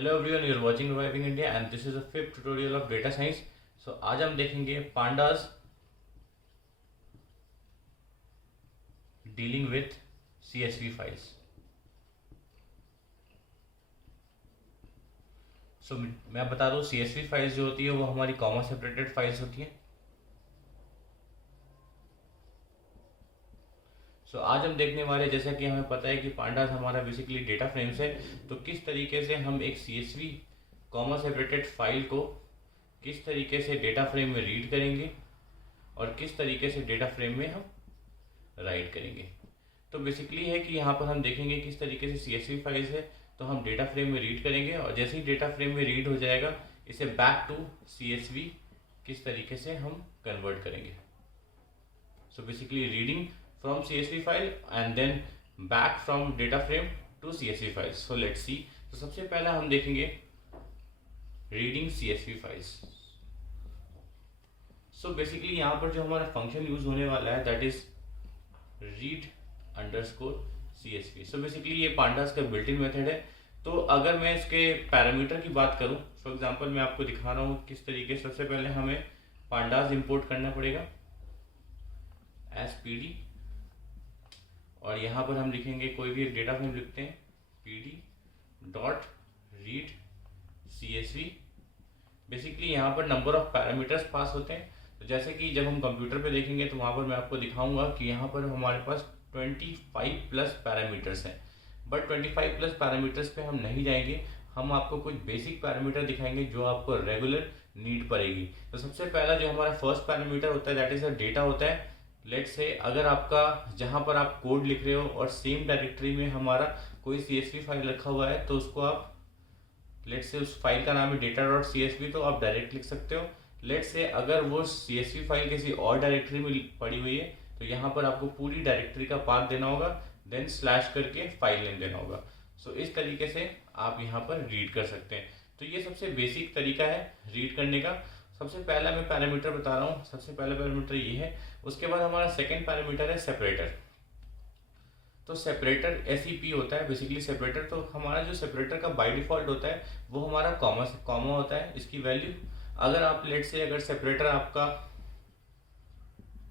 Hello everyone, you are watching reviving India and this is the fifth tutorial of data science. So आज हम देखेंगे pandas dealing with CSV files. So मैं बता दूं, CSV files जो होती है वो हमारी कॉमा सेपरेटेड फाइल्स होती हैं। सो आज हम देखने वाले, जैसा कि हमें पता है कि पांडास हमारा बेसिकली डेटा फ्रेम्स है, तो किस तरीके से हम एक CSV कॉमा सेपरेटेड फाइल को किस तरीके से डेटा फ्रेम में रीड करेंगे और किस तरीके से डेटा फ्रेम में हम राइट करेंगे। तो बेसिकली है कि यहाँ पर हम देखेंगे किस तरीके से CSV फाइल्स है, तो हम डेटा फ्रेम में रीड करेंगे और जैसे ही डेटा फ्रेम में रीड हो जाएगा इसे बैक टू CSV किस तरीके से हम कन्वर्ट करेंगे। So basically reading from CSV file and then back from data frame to CSV files. So let's see. तो सबसे पहला हम देखेंगे reading CSV files. So basically यहाँ पर जो हमारा फंक्शन यूज होने वाला है that is read underscore CSV. So basically ये पांडास का बिल्ट इन मेथड है। तो अगर मैं इसके पैरामीटर की बात करूँ, फॉर एग्जांपल मैं आपको दिखा रहा हूँ किस तरीके से। सबसे पहले हमें पांडास इंपोर्ट करना पड़ेगा SPD और यहाँ पर हम लिखेंगे कोई भी एक डेटा फ्रेम लिखते हैं PD dot read CSV। Basically यहाँ पर नंबर ऑफ पैरामीटर्स पास होते हैं। तो जैसे कि जब हम कंप्यूटर पे देखेंगे तो वहाँ पर मैं आपको दिखाऊंगा कि यहाँ पर हमारे पास 25 प्लस पैरामीटर्स हैं, बट 25 प्लस पैरामीटर्स पे हम नहीं जाएंगे। हम आपको कुछ बेसिक पैरामीटर दिखाएंगे जो आपको रेगुलर नीड पड़ेगी। तो सबसे पहला जो हमारा फर्स्ट पैरामीटर होता है दैट इज अ डेटा होता है। लेट्स से अगर आपका जहाँ पर आप कोड लिख रहे हो और सेम डायरेक्टरी में हमारा कोई CSV फाइल रखा हुआ है, तो उसको आप लेट्स से उस फाइल का नाम है data.csv, तो आप डायरेक्ट लिख सकते हो। लेट्स से अगर वो CSV फाइल किसी और डायरेक्टरी में पड़ी हुई है तो यहाँ पर आपको पूरी डायरेक्टरी का पाथ देना होगा, देन स्लैश करके फाइल नेम देना होगा। सो इस तरीके से आप यहाँ पर रीड कर सकते हैं। तो ये सबसे बेसिक तरीका है रीड करने का। सबसे पहला मैं पैरामीटर बता रहा हूँ, सबसे पहला पैरामीटर ये है। उसके बाद हमारा सेकंड पैरामीटर है सेपरेटर। तो सेपरेटर SEP होता है बेसिकली सेपरेटर। तो हमारा जो सेपरेटर का बाय डिफॉल्ट होता है वो हमारा कॉमा होता है। इसकी वैल्यू अगर आप लेट से अगर सेपरेटर आपका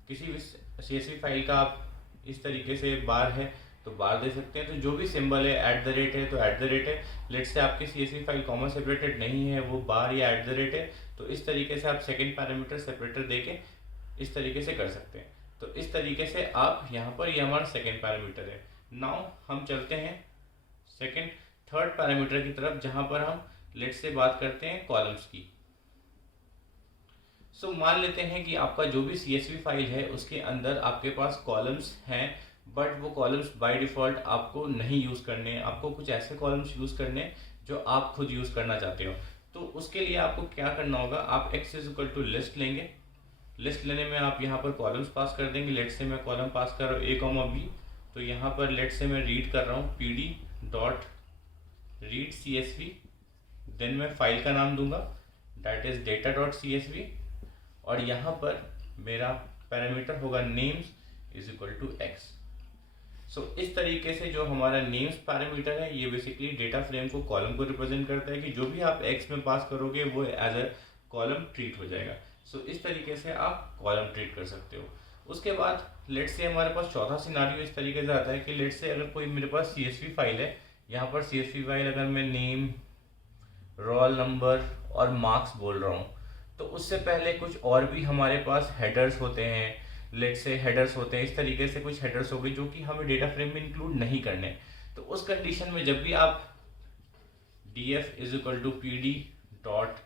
किसी भी CSV फाइल का आप इस तरीके से बार है तो बार दे सकते हैं। तो जो भी सिंबल है @ है तो @ है। लेट से आपकी CSV फाइल कॉमा सेपरेटेड नहीं है, वो बार या @ है, तो इस तरीके से आप सेकंड पैरामीटर सेपरेटर देके इस तरीके से कर सकते हैं। तो इस तरीके से आप यहाँ पर ये हमारा सेकंड पैरामीटर है। नाउ हम चलते हैं थर्ड पैरामीटर की तरफ, जहाँ पर हम लेट से बात करते हैं कॉलम्स की। सो मान लेते हैं कि आपका जो भी CSV फाइल है उसके अंदर आपके पास कॉलम्स हैं, बट वो कॉलम्स बाय डिफॉल्ट आपको नहीं यूज़ करने, आपको कुछ ऐसे कॉलम्स यूज़ करने जो आप खुद यूज़ करना चाहते हो। तो उसके लिए आपको क्या करना होगा, आप x = लिस्ट लेंगे। लिस्ट लेने में आप यहाँ पर कॉलम्स पास कर देंगे। लेट से मैं कॉलम पास कर रहा हूँ A, B। तो यहाँ पर लेट से मैं रीड कर रहा हूँ PD dot read CSV, then मैं फाइल का नाम दूंगा दैट इज data.csv और यहाँ पर मेरा पैरामीटर होगा names = x। सो इस तरीके से जो हमारा नेम्स पैरामीटर है ये बेसिकली डेटा फ्रेम को कॉलम को रिप्रेजेंट करता है कि जो भी आप x में पास करोगे वो एज अ कॉलम ट्रीट हो जाएगा। सो इस तरीके से आप कॉलम ट्रीट कर सकते हो। उसके बाद लेट से हमारे पास चौथा सिनारियो इस तरीके से आता है कि लेट से अगर कोई मेरे पास CSV फाइल है, यहाँ पर CSV फाइल अगर मैं नेम, रोल नंबर और मार्क्स बोल रहा हूँ, तो उससे पहले कुछ और भी हमारे पास हेडर्स होते हैं। लेट से हेडर्स होते हैं, इस तरीके से कुछ हेडर्स हो गए जो कि हमें डेटा फ्रेम में इंक्लूड नहीं करने। तो उस कंडीशन में जब भी आप df = PD dot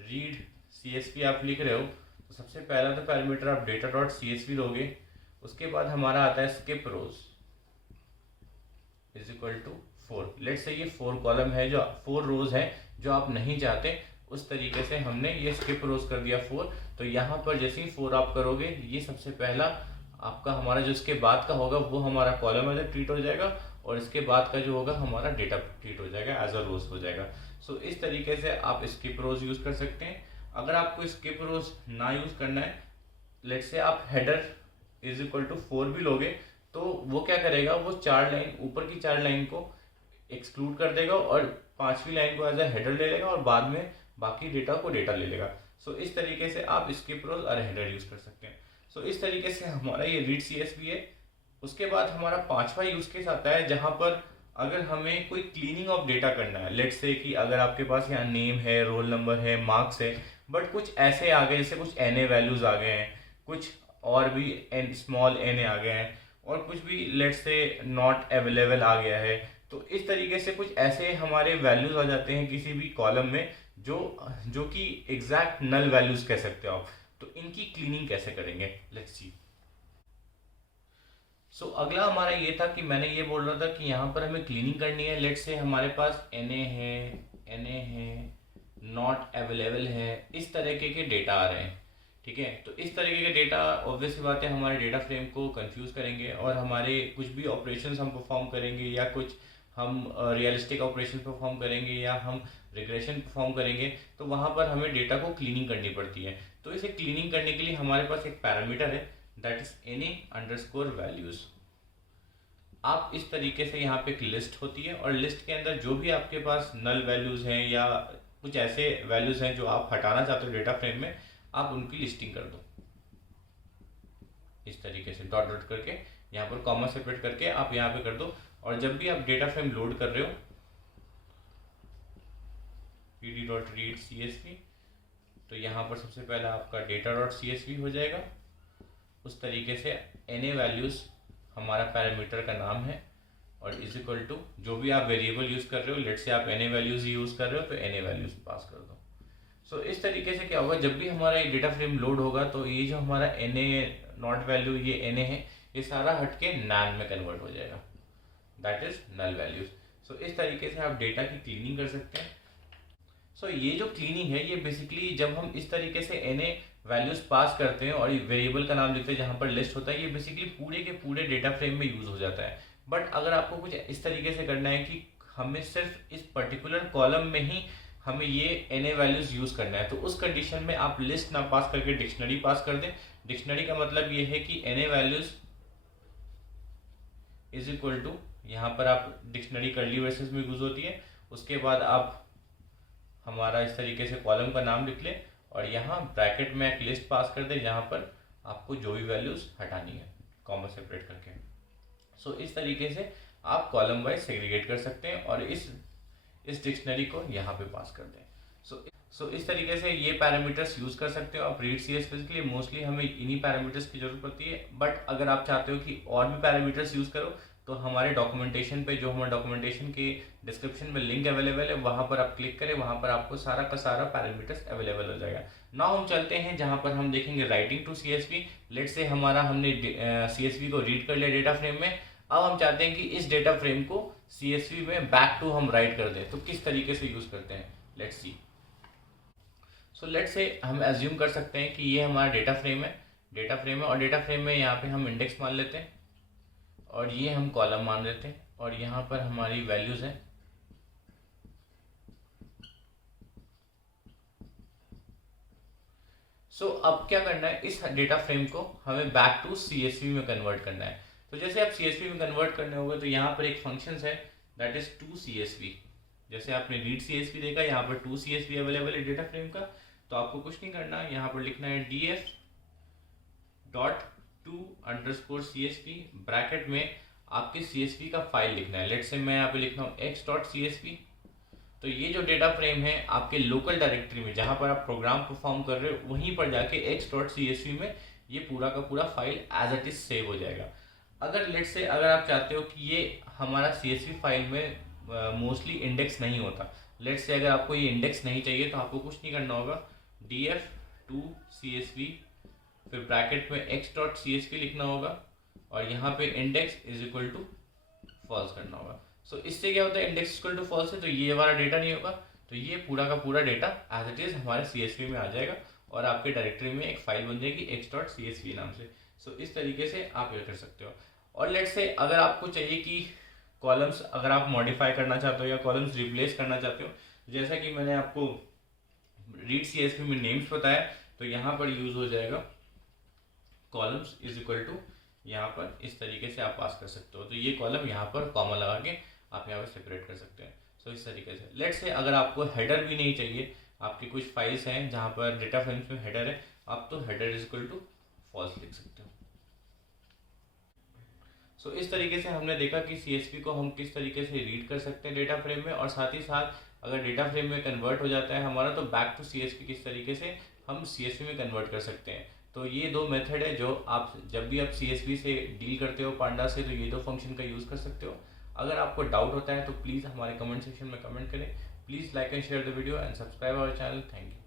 read CSV आप लिख रहे हो, तो सबसे पहला तो पैरामीटर आप data.csv लोगे। उसके बाद हमारा आता है skip rows = 4। लेट से ये 4 कॉलम है, जो 4 रोज है जो आप नहीं चाहते, उस तरीके से हमने ये स्किप रोज कर दिया 4। तो यहाँ पर जैसे ही 4 आप करोगे, ये सबसे पहला आपका हमारा जो इसके बाद का होगा वो हमारा कॉलम एज ट्रीट हो जाएगा और इसके बाद का जो होगा हमारा डेटा ट्रीट हो जाएगा, एज अ रोज हो जाएगा। सो इस तरीके से आप स्किप रोज यूज कर सकते हैं। अगर आपको स्किप रोज ना यूज करना है, लेट से आप हेडर = 4 भी लोगे, तो वो क्या करेगा, वो 4 लाइन ऊपर की 4 लाइन को एक्सक्लूड कर देगा और 5वीं लाइन को एज ए हेडर ले लेगा और बाद में बाकी डेटा को डेटा ले लेगा। सो इस तरीके से आप स्किप रोज और हेडर यूज कर सकते हैं। सो इस तरीके से हमारा ये रीड CSV है। उसके बाद हमारा 5वां यूज केस आता है जहां पर अगर हमें कोई क्लीनिंग ऑफ डेटा करना है। लेट्स से कि अगर आपके पास यहाँ नेम है, रोल नंबर है, मार्क्स है, बट कुछ ऐसे आ गए जैसे कुछ NA वैल्यूज आ गए हैं, कुछ और भी स्मॉल NA आ गए हैं, और कुछ भी लेट्स से नॉट अवेलेबल आ गया है। तो इस तरीके से कुछ ऐसे हमारे वैल्यूज आ जाते हैं किसी भी कॉलम में जो जो कि एग्जैक्ट नल वैल्यूज कह सकते हो आप। तो इनकी क्लीनिंग कैसे करेंगे, लेट्स सी। सो अगला हमारा ये था कि मैंने ये बोल रहा था कि यहाँ पर हमें क्लीनिंग करनी है। लेट्स से हमारे पास NA है, नॉट अवेलेबल है, इस तरीके के डेटा आ रहे हैं। ठीक है, तो इस तरीके के डेटा ऑब्वियस सी बात है हमारे डेटा फ्रेम को कंफ्यूज करेंगे और हमारे कुछ भी ऑपरेशंस हम परफॉर्म करेंगे या कुछ हम रियलिस्टिक ऑपरेशन परफॉर्म करेंगे या हम रिग्रेशन परफॉर्म करेंगे, तो वहाँ पर हमें डेटा को क्लीनिंग करनी पड़ती है। तो इसे क्लीनिंग करने के लिए हमारे पास एक पैरामीटर है दैट इज NA_values। आप इस तरीके से यहाँ पे एक लिस्ट होती है और लिस्ट के अंदर जो भी आपके पास नल वैल्यूज हैं या कुछ ऐसे वैल्यूज हैं जो आप हटाना चाहते हो डेटा फ्रेम में, आप उनकी लिस्टिंग कर दो इस तरीके से डॉट डॉट करके, यहाँ पर कॉमा सेपरेट करके आप यहाँ पे कर दो। और जब भी आप डेटा फ्रेम लोड कर रहे हो pd.read CSV, तो यहाँ पर सबसे पहला आपका data.csv हो जाएगा। उस तरीके से NA वैल्यूज हमारा पैरामीटर का नाम है और इज इक्वल टू जो भी आप वेरिएबल यूज कर रहे हो, लेट से आप NA वैल्यूज यूज कर रहे हो तो NA वैल्यूज पास कर दो। सो इस तरीके से क्या होगा, जब भी हमारा ये डेटा फ्रेम लोड होगा तो ये जो हमारा NA नॉट वैल्यू ये NA है, ये सारा हटके NaN में कन्वर्ट हो जाएगा, दैट इज नल वैल्यूज। सो इस तरीके से आप डेटा की क्लीनिंग कर सकते हैं। सो ये जो क्लीनिंग है ये बेसिकली जब हम इस तरीके से NA वैल्यूज पास करते हैं और वेरिएबल का नाम लिखते हैं जहाँ पर लिस्ट होता है, ये बेसिकली पूरे के पूरे डेटा फ्रेम में यूज हो जाता है। बट अगर आपको कुछ इस तरीके से करना है कि हमें सिर्फ इस पर्टिकुलर कॉलम में ही हमें ये NA वैल्यूज यूज करना है, तो उस कंडीशन में आप लिस्ट ना पास करके डिक्शनरी पास कर दें। डिक्शनरी का मतलब ये है कि NA values is equal to, यहाँ पर आप डिक्शनरी कर्ली ब्रेसेस में यूज होती है, उसके बाद आप हमारा इस तरीके से कॉलम का नाम लिख ले और यहाँ ब्रैकेट में एक लिस्ट पास कर दे जहाँ पर आपको जो भी वैल्यूज हटानी है कॉमा सेपरेट करके। सो इस तरीके से आप कॉलम वाइज सेग्रीगेट कर सकते हैं और इस डिक्शनरी को यहाँ पे पास कर दें। सो इस तरीके से ये पैरामीटर्स यूज कर सकते हो आप रीड CSV के लिए। मोस्टली हमें इन्हीं पैरामीटर्स की जरूरत पड़ती है, बट अगर आप चाहते हो कि और भी पैरामीटर्स यूज करो तो हमारे डॉक्यूमेंटेशन पे, जो हमारे डॉक्यूमेंटेशन के डिस्क्रिप्शन में लिंक अवेलेबल है, वहाँ पर आप क्लिक करें, वहाँ पर आपको सारा का सारा पैरामीटर्स अवेलेबल हो जाएगा। नाउ हम चलते हैं जहाँ पर हम देखेंगे राइटिंग टू CSV। लेट से हमारा हमने CSV को रीड कर लिया डेटा फ्रेम में, अब हम चाहते हैं कि इस डेटा फ्रेम को CSV में बैक टू हम राइट कर दें। तो किस तरीके से यूज करते हैं, let's see. So let's say हम एज्यूम कर सकते हैं कि ये हमारा डेटा फ्रेम है और डेटा फ्रेम में यहाँ पे हम इंडेक्स मान लेते हैं और ये हम कॉलम मान लेते हैं और यहाँ पर हमारी वैल्यूज हैं। सो अब क्या करना है, इस डेटा फ्रेम को हमें बैक टू CSV में कन्वर्ट करना है। तो जैसे आप CSV में कन्वर्ट करने होगा तो यहाँ पर एक फंक्शन है दैट इज टू CSV। जैसे आपने रीड CSV देखा, यहाँ पर टू CSV अवेलेबल है डेटा फ्रेम का, तो आपको कुछ नहीं करना, यहाँ पर लिखना है df.to_CSV, ब्रैकेट में आपके CSV का फाइल लिखना है। लेट्स से मैं यहाँ पे लिखता हूँ x.csv। तो ये जो डेटा फ्रेम है आपके लोकल डायरेक्टरी में जहाँ पर आप प्रोग्राम परफॉर्म कर रहे हो, वहीं पर जाके x.csv में ये पूरा का पूरा file as it is save हो जाएगा। अगर लेट्स से अगर आप चाहते हो कि ये हमारा CSV फाइल में मोस्टली इंडेक्स नहीं होता, लेट्स से अगर आपको ये इंडेक्स नहीं चाहिए तो आपको कुछ नहीं करना होगा, df.to_CSV फिर ब्रैकेट में x.csv लिखना होगा और यहाँ पे index is equal to false करना होगा। सो इससे क्या होता है, इंडेक्स इक्वल टू फॉल्स है तो ये हमारा डेटा नहीं होगा, तो ये पूरा का पूरा डेटा एज इट इज हमारे CSV में आ जाएगा और आपके डायरेक्टरी में एक फाइल बन जाएगी x.csv नाम से। सो इस तरीके से आप ये कर सकते हो। और लेट्स से अगर आपको चाहिए कि कॉलम्स अगर आप मॉडिफाई करना चाहते हो या कॉलम्स रिप्लेस करना चाहते हो, जैसा कि मैंने आपको रीड CSV में नेम्स बताया, तो यहाँ पर यूज हो जाएगा कॉलम्स इज इक्वल टू, यहाँ पर इस तरीके से आप पास कर सकते हो। तो ये कॉलम यहाँ पर कॉमा लगा के आप यहाँ पे सेपरेट कर सकते हैं। सो इस तरीके से लेट्स से अगर आपको हेडर भी नहीं चाहिए, आपकी कुछ फाइल्स हैं जहाँ पर डेटा फ्रेम्स में हेडर है, आप तो header is equal to false लिख सकते हो। सो इस तरीके से हमने देखा कि CSV को हम किस तरीके से रीड कर सकते हैं डेटा फ्रेम में, और साथ ही साथ अगर डेटा फ्रेम में कन्वर्ट हो जाता है हमारा, तो बैक टू CSV किस तरीके से हम CSV में कन्वर्ट कर सकते हैं। तो ये दो मेथड है जो आप जब भी आप CSV से डील करते हो पांडा से, तो ये दो फंक्शन का यूज़ कर सकते हो। अगर आपको डाउट होता है तो प्लीज़ हमारे कमेंट सेक्शन में कमेंट करें। Please like and share the video and subscribe our channel. Thank you.